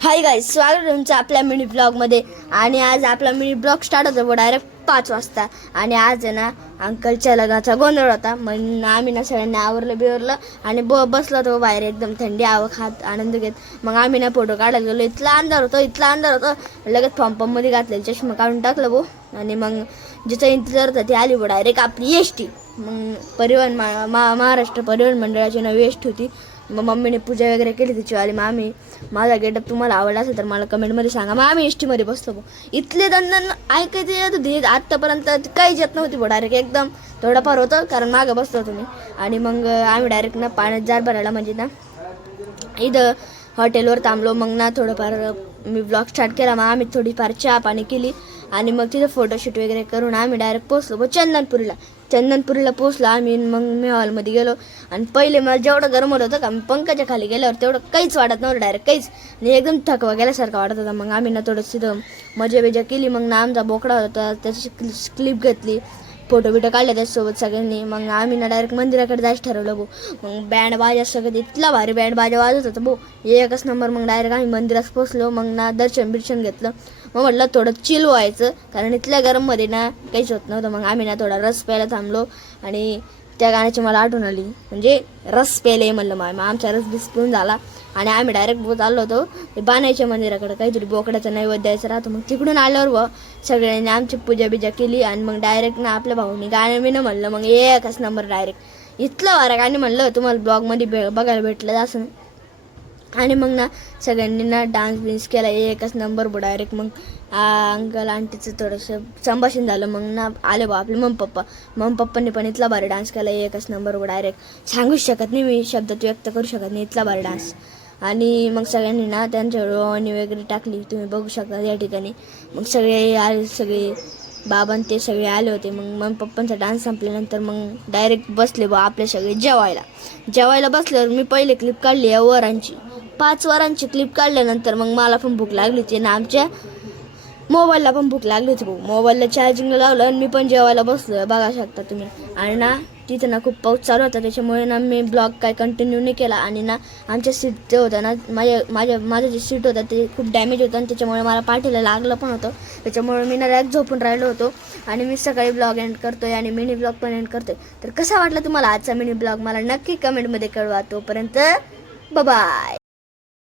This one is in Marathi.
हाय गाईज, स्वागत आहे तुमचं आपल्या मिनी ब्लॉगमध्ये. आणि आज आपला मिनी ब्लॉग स्टार्ट होतो डायरेक्ट 5 वाजता. आणि आज आहे ना अंकलच्या लग्नाचा गोंधळ होता. मग आम्ही ना सगळ्यांनी आवरलं बिवरलं आणि बसलो तो बाहेर एकदम थंडी हवा खात आनंद घेत. मग आम्ही ना फोटो काढायला गेलो. इतला अंधार होतं लगेच फॉर्ममध्ये घातलेलं चष्मा काढून टाकलं भाऊ. आणि मग जिचं इंतजार होता ती आली भाऊ डायरेक्ट आपली एस टी. मग परिवहन महाराष्ट्र परिवहन मंडळाची नवी एस टी होती. मग मम्मीने पूजा वगैरे केली तिची आली. मग आम्ही माझा गेटअप तुम्हाला आवडला असेल तर मला कमेंटमध्ये सांगा. मग आम्ही एस टीमध्ये बसतो भाऊ. इथले दंदन ऐकायचं येत होती आत्तापर्यंत काहीच येत नव्हती भाऊ. डायरेक्ट एकदम थोडंफार होतं कारण मागं बसलो होतो मी. आणि मग आम्ही डायरेक्ट ना पाण्यात जार भरायला म्हणजे ना इथं हॉटेलवर थांबलो. मग ना थोडंफार मी ब्लॉग स्टार्ट केला. मग आम्ही थोडीफार चहा पाणी केली आणि मग तिथं फोटोशूट वगैरे करून आम्ही डायरेक्ट पोचलो चंदनपुरीला पोचलो आम्ही. मग मी हॉलमध्ये गेलो आणि पहिले मला जेवढं गरम होत होतं का मी पंखाच्या खाली गेल्यावर तेवढं काहीच वाटत नव्हतं डायरेक्ट काहीच आणि एकदम थकवा गेल्यासारखं वाटत होता. मग आम्ही ना थोडंसं तिथं मजा बिजा केली. मग ना आमचा बोकडा होता त्याची क्लिप घेतली, फोटो बिटो काढले त्याच्यासोबत सगळ्यांनी. मग आम्ही ना डायरेक्ट मंदिराकडे जायचं ठरवलं भाऊ. मग बँड बाजा सगळं इतला भारी बँड बाजा वाजत होता भाऊ एकच नंबर. मग डायरेक्ट आम्ही मंदिरात पोचलो. मग ना दर्शन घेतलं. मग म्हटलं थोडं चिल व्हायचं कारण इथल्या गरममध्ये ना काहीच होत नव्हतं. मग आम्ही ना थोडा रस प्यायला थांबलो आणि त्या गाण्याची मला आठवण आली म्हणजे रस प्यायले म्हणलं. मग आमचा रस बिस पिऊन झाला आणि आम्ही डायरेक्ट चाललो होतो ते बाणाच्या मंदिराकडे. काहीतरी बोकड्याचा नैवेद्य द्यायचा राहतो. मग तिकडून आल्यावर सगळ्यांनी आमची पूजा बिजा केली आणि मग डायरेक्ट ना आपल्या भाऊनी गाणं बिणं म्हणलं. मग एकच नंबर डायरेक्ट इथलं वारा गाणी म्हणलं तुम्हाला ब्लॉगमध्ये बघायला भेटलं असं. आणि मग ना सगळ्यांनी ना डान्स बिन्स केला एकच नंबर डायरेक्ट. मग अंकल आंटीचं थोडंसं संभाषण झालं. मग ना आले बा आपले मम्मी पप्पांनी पण इथला भारी डान्स केला एकच नंबर डायरेक्ट. सांगूच शकत नाही मी, शब्दात व्यक्त करू शकत नाही इथला भारी डान्स. आणि मग सगळ्यांनी ना त्यांच्यावर ओवाळणी वगैरे टाकली तुम्ही बघू शकता या ठिकाणी. मग सगळे बाबां ते सगळे आले होते. मग मम्मी पप्पांचा डान्स संपल्यानंतर मग डायरेक्ट बसले बा आपले सगळे जेवायला बसल्यावर मी पहिले क्लिप काढली या वरांची 5 वरांची क्लिप काढल्यानंतर मग मला पण भूक लागली होती ना आमच्या मोबाईलला पण भूक लागली होती भाऊ. मोबाईलला चार्जिंगला लावलं आणि मी पण जेवायला बसलो बघा शकता तुम्ही. आणि ना तिथं ना खूप पाऊस चालू होता त्याच्यामुळे ना मी ब्लॉग काय कंटिन्यू नाही केला. आणि ना आमच्या सीट जे होतं ना माझं जे सीट होतं ते खूप डॅमेज होतं आणि त्याच्यामुळे मला पाठीला लागलं पण होतं. त्याच्यामुळे मी ना डायरेक्ट झोपून राहिलो होतो. आणि मी सकाळी ब्लॉग एंड करतोय आणि मिनी ब्लॉग पण एंड करतोय. तर कसा वाटला तुम्हाला आजचा मिनी ब्लॉग मला नक्की कमेंटमध्ये कळवा. तोपर्यंत बाय.